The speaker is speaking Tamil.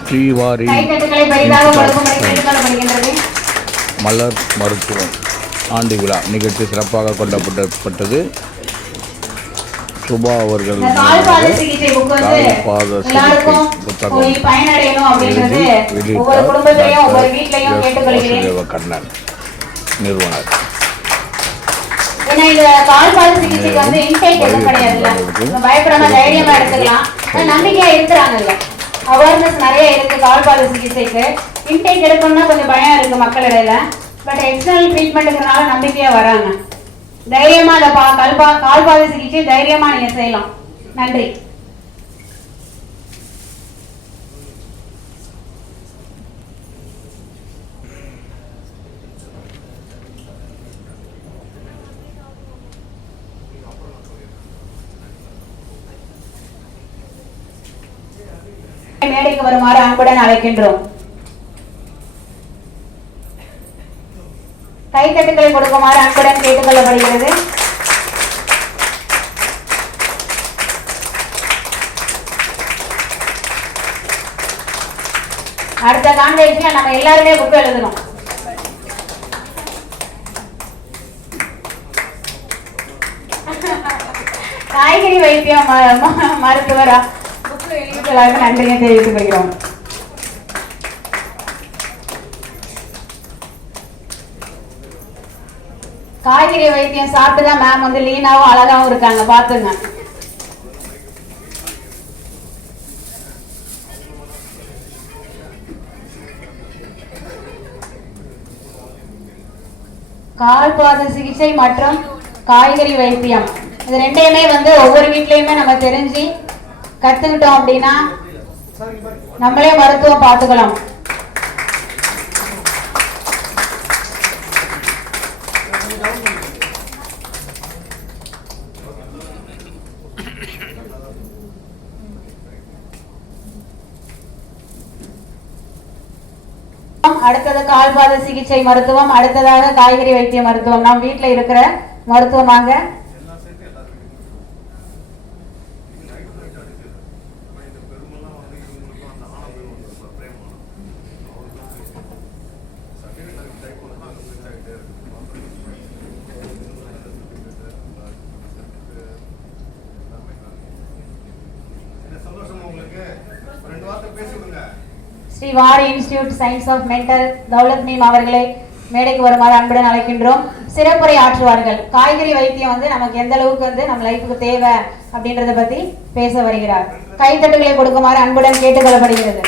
ஸ்ரீவாரி மலர் மருத்துவம் ஆண்டு விழா நிகழ்ச்சி சிறப்பாக கொண்டாடப்பட்டது. சுபா அவர்கள் கால்பாத சிகிச்சை புத்தகம் எழுதி வெளியிட்டார் கண்ணன் நிறுவனர். ஏன்னா இந்த கால்பாத சிகிச்சைக்கு வந்து இன்டேக் எதுவும் கிடையாதுல்ல. நம்ம பயப்படாம தைரியமா எடுத்துக்கலாம். நம்பிக்கையா இருக்கிறாங்கல்ல. அவேர்னஸ் நிறைய இருக்கு கால்பாத சிகிச்சைக்கு இன்டேக் எடுக்கணும்னா கொஞ்சம் பயம் இருக்கு மக்கள் இடையில பட் எக்ஸ்டர்னல் ட்ரீட்மெண்ட்டுங்கிறனால நம்பிக்கையா வராங்க. தைரியமா அதை பா கல்பா கால்பாத சிகிச்சை தைரியமா நீங்க செய்யலாம். நன்றி. மேடைக்கு வருமாறு அன்புடன் அழைக்கின்றோம். கைத்தட்டுக்களை கொடுக்குமாறு அன்புடன் கேட்டுக்கொள்ளப்படுகிறது. அடுத்த கான்வென்ஷன் நம்ம எல்லாருமே புக் எழுதணும். காய்கறி வைத்தியம் மருத்துவரா? புக் நன்றியை தெரிவித்துக் கொள்கிறோம் காய்கறி வைத்தியம் சாப்பிட்டு தான் மேம் வந்து லீனாவும் அழகாவும் இருக்காங்க பாத்துங்க கால்பாத சிகிச்சை மற்றும் காய்கறி வைத்தியம் இது ரெண்டையுமே வந்து ஒவ்வொரு வீட்லயுமே நம்ம தெரிஞ்சு கத்துக்கிட்டோம் அப்படின்னா நம்மளே மருத்துவம் பார்த்துக்கலாம். அடுத்தது கால்பாத சிகிச்சை மருத்துவம் அடுத்ததாக காய்கறி வைத்திய மருத்துவம். நம் வீட்டில் இருக்கிற மருத்துவமாக Shri Vari institute science of mental Daulat Neem அவர்களை மேடைக்கு வருமாறு அன்புடன் அழைக்கின்றோம். சிறப்புரை ஆற்றுவார்கள். காய்கறி வைத்தியம் வந்து நமக்கு எந்த அளவுக்கு வந்து நம்ம லைஃபுக்கு தேவை அப்படின்றத பத்தி பேச வருகிறார். கைத்தட்டுகளை கொடுக்குமாறு அன்புடன் கேட்டுக்கொள்ளப்படுகிறது.